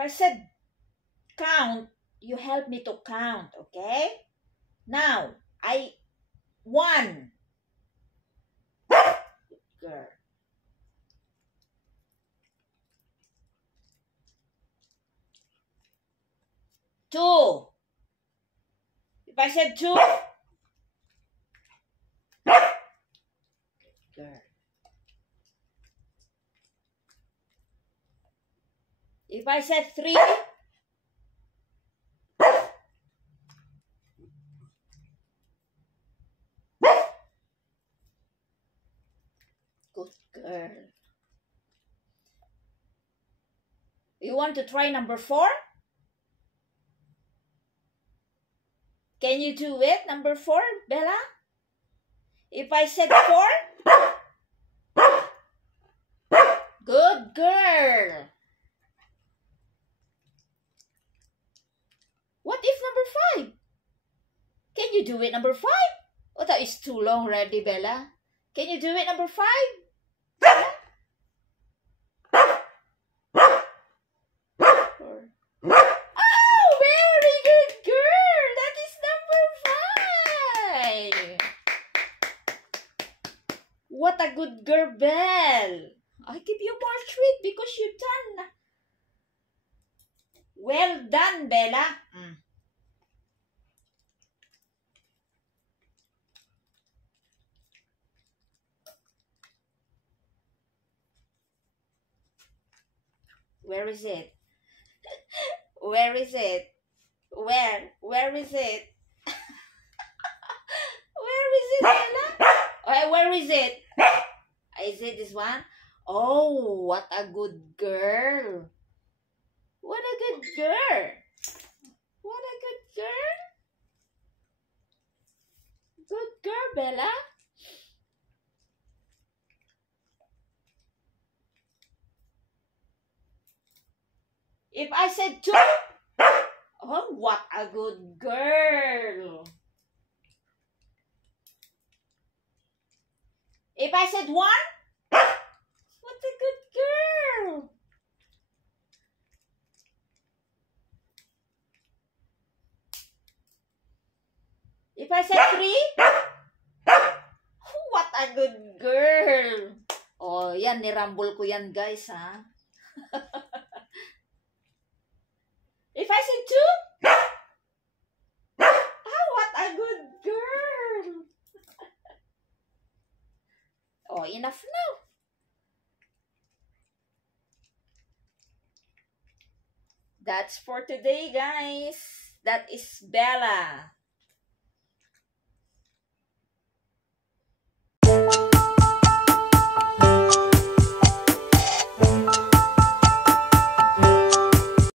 I said count, you help me to count, okay? Now, 1. Girl. 2. If I said 2, girl. If I said 3, good girl. You want to try number 4? Can you do it, number 4, Bella? If I said 4, good girl. What if number 5? Can you do it, number 5? Oh, that is too long already, Bella. Can you do it, number 5? Bella? Oh, very good girl. That is number 5. What a good girl, Belle. I give you more treat because you've done. Well done, Bella. Where is it? Where is it? Where is it? Where is it, Bella? Where is it? Is it this one? Oh, what a good girl. What a good girl. What a good girl. Good girl, Bella. If I said 2, oh, what a good girl. If I said 1, what a good girl. If I said 3, what a good girl. Oh, yan, nirambol ko yan, guys, ha? If I said 2, oh, what a good girl. Oh, enough now. That's for today, guys. That is Bella.